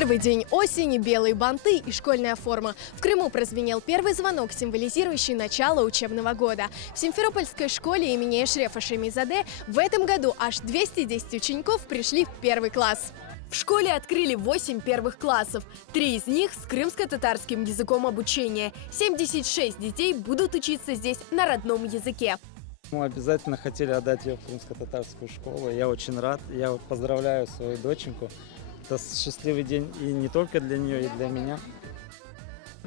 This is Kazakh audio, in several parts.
Первый день осени, белые банты и школьная форма. В Крыму прозвенел первый звонок, символизирующий начало учебного года. В Симферопольской школе имени Эшрефа Шемизаде в этом году аж 210 учеников пришли в первый класс. В школе открыли 8 первых классов. 3 из них с крымско-татарским языком обучения. 76 детей будут учиться здесь на родном языке. Мы обязательно хотели отдать ее в крымско-татарскую школу. Я очень рад. Я поздравляю свою доченьку. Это счастливый день и не только для нее, и для меня.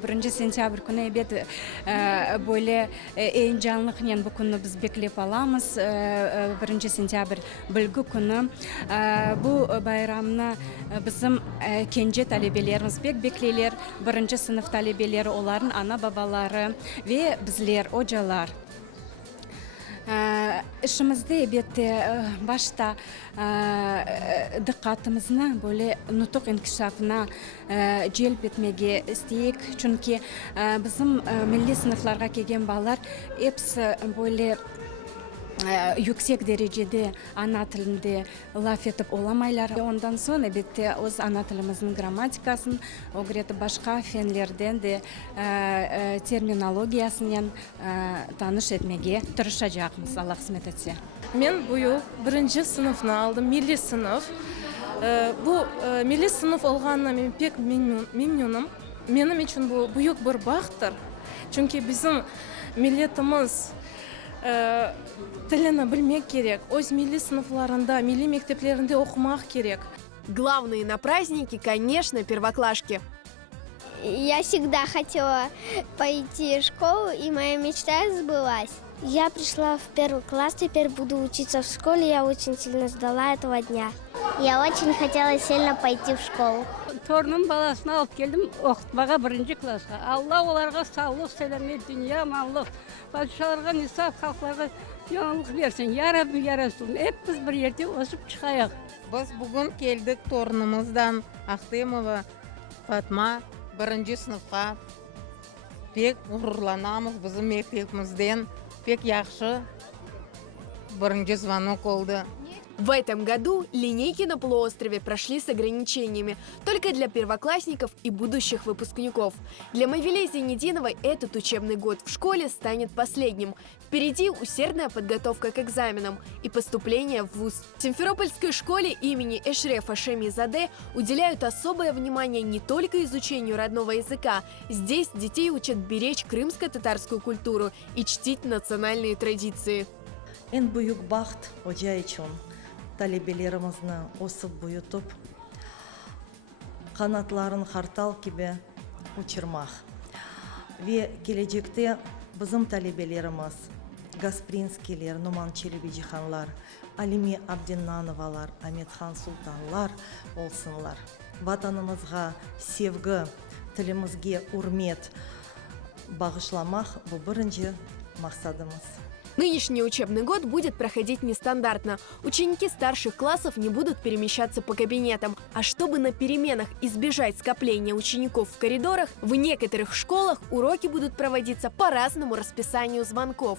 1 сентябрь күні бет бөле ең жаңлықнен бұл күні біз беклеп аламыз. 1 сентябрь білгі күні бұл байрамны біздің кенже талебелеріміз беклелер, 1 сынып талебелері олардың ана бабалары ве біздер ожалар. Ішімізде бетте башта дыққатымызны бөле нұтық инкишафына желп етмеге істейік. Чүнки біздің милли сыныфларға келген балар епсі бөле yüksek derecede ana tilinde laf etip olamaylar. Ondan sonra bitti öz ana tilimizin grammatikasını, o gibi başka fenlerden de terminologiyasını tanış etmeye tırışacağımız Allah kısmet etse. Ben bu yıl 1. sınıfını aldım, milli sınıf. Bu milli sınıf olğanına men pek memnunum. Benim için bu büyük bir baxtır. Çünkü bizim milletimiz тіліні білмек керек, өз милли сыныфларында, милли мектептерінде оқымақ керек. Главные на празднике, конечно, первоклашки. Я всегда хотела пойти в школу, и моя мечта сбылась. Я пришла в 1 класс, теперь буду учиться в школе. Я очень сильно ждала этого дня. Я очень хотела сильно пойти в школу. Torunum balasını alıp geldim okutmağa 1. klasga. Allah onlara sağlık, selamet, dünya, mallık. Padişahlarga, nisa, halklarga yanlılık versin. Ya Rabbi, ya Resulüm. Hep biz bir yerde osip çıkayıq. Biz bugün geldik torunumuzdan Aqtemova Fatma 1. sınıfqa. Pek gururlanamız bizim mektebimizden. Pek yaxşı 1. звонок oldu. В этом году линейки на полуострове прошли с ограничениями только для первоклассников и будущих выпускников. Для Мавилей Зайнетдиновой этот учебный год в школе станет последним. Впереди усердная подготовка к экзаменам и поступление в вуз. В Симферопольской школе имени Эшрефа Шемизаде уделяют особое внимание не только изучению родного языка. Здесь детей учат беречь крымско-татарскую культуру и чтить национальные традиции. En büyük baht hoca için talebelerimizni osip buyutup kanatlarını kartal gibi uçurmak ve gelecekte bizim talebelerimiz Gasprinskiler, Numan Çelebijihanlar, Alimi Abdinanovalar, Ahmetхан Sultanlar olsunlar. Vatanımızga sevgi, tilimizge hürmet bağışlamak bu birinci maksadımız. Нынешний учебный год будет проходить нестандартно. Ученики старших классов не будут перемещаться по кабинетам. А чтобы на переменах избежать скопления учеников в коридорах, в некоторых школах уроки будут проводиться по разному расписанию звонков.